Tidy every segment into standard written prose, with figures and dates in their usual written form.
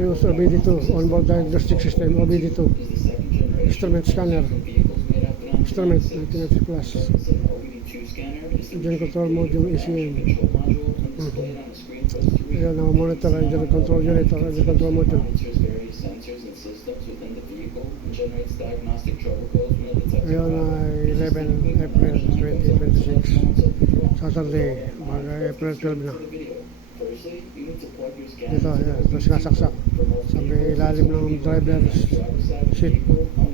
to use OBD2, onboard diagnostic system, OBD2, instrument scanner, instrument 1990 plus, engine control module ECM. Ayan ang monitor engine control unit or engine control module. Ayan ay 11 April 2026, Saturday, April 12 na. Ito, ito sinasaksak sa may ilalim ng driver's seat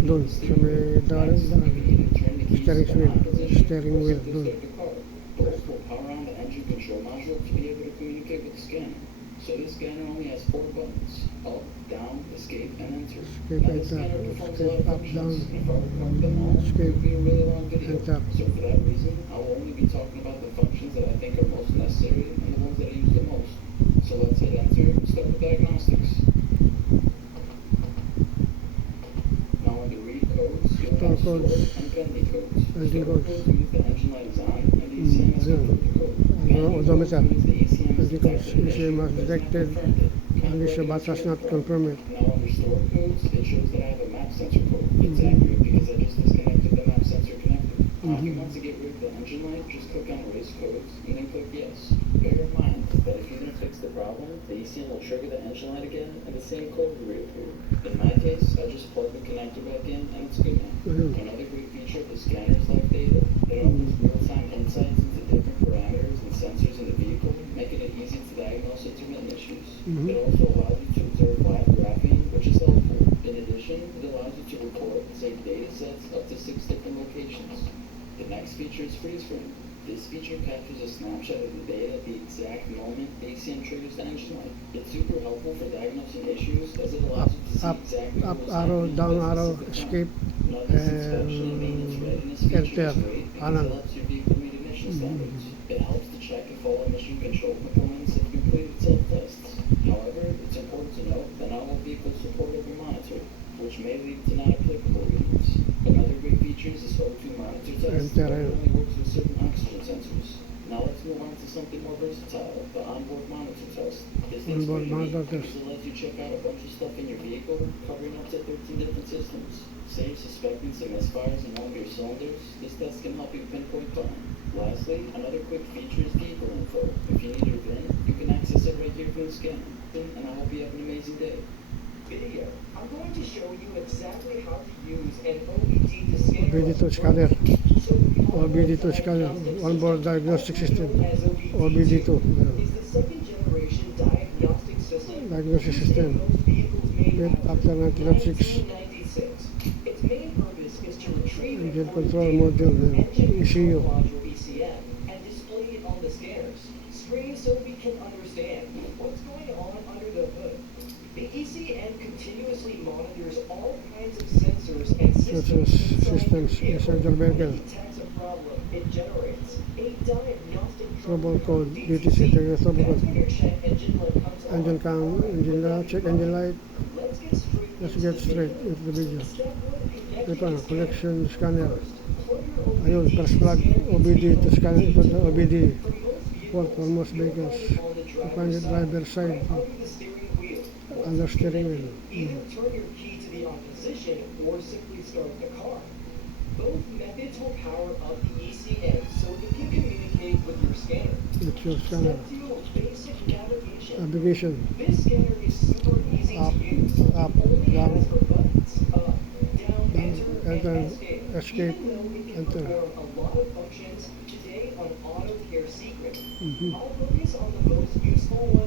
doon, sa may steering wheel doon. So this scanner only has 4 buttons: up, down, escape, and enter. Escape, enter, escape, up, down, escape, enter. So for that reason, I will only be talking about the functions that I think are most necessary and the ones that I use the most. So let's hit enter, start with diagnostics. Now under read codes, you'll have store and pending codes. Store codes means the engine light is on and the ECM has confirmed the code. Odometer. Because ECM has detected Alicia but has not confirmed it. Now under store codes, it shows that I have a map sensor code. It's accurate because I just disconnected the map sensor connector. Now if you want to get rid of the engine light, just click on erase codes and then click yes. Bear in mind that if you're going to fix the problem, the ECM will trigger the engine light again and the same code will reappear. In my case, I just plug the connector back in and it's good now. Another great feature of the scanner is Live Data. It offers real-time insights into different parameters and sensors in the vehicle, making it easy to diagnose intermittent issues. It also allows you to observe live graphing, which is helpful. In addition, it allows you to record and save data sets up to 6 different locations. The next feature is freeze frame. This feature captures a snapshot of the data at the exact moment the ECM triggers the engine light. It's super helpful for diagnosing issues as it allows you to see exactly up arrow, down arrow, escape, and enter, panel. It helps to check if all emission control components have completed self-tests. However, it's important to note that not all vehicles support every monitor, which may lead to not applicable readings. Another great feature is this O2 monitor test that only works with certain oxygen sensors. Now let's move on to something more versatile, the onboard monitor test. This Onboard monitor test. lets you check out a bunch of stuff in your vehicle, covering up to 13 different systems. Say you're suspecting some misfires in one of your cylinders, this test can help you pinpoint them. Lastly, another quick feature is vehicle info. If you need your VIN, you can access it right here from the scanner. And I hope you have an amazing day. Video. I'm going to show you exactly how to use an OBD to scan OBD2 scanner, OBD2 scanner, onboard diagnostic system, OBD2, is the second generation diagnostic system diagnostic system, built after 1996, 1996. Its main purpose is to retrieve engine control module, ECU. module ECM and display it on the scanners screen so we can understand what's going on under the hood. The ECM continuously monitors all kinds of sensors and systems inside the vehicle. detects a problem, it generates a diagnostic Trouble code, DTC, trouble code. That's when your check engine light comes on. Engine count, engine light, check engine light. Let's get straight Let's get straight into the video. Step 1, Ito na, connection scanner. plug your Ayun, first plug, OBD to scan, ito na OBD. Port for most vehicles. To find the driver's side, under the steering wheel. under steering wheel. Either turn your key to the on position or simply start the car. Both methods will power up the ECM so it can communicate with your scanner. It's your scanner. Step 2, basic navigation. Navigation, This scanner is super easy Up, to use. up, It only down. asks for buttons up, down, Enter, and escape. escape, Even though it can enter. perform a lot of functions, today on Auto Care Secret, Mhm. I'll focus on the most useful ones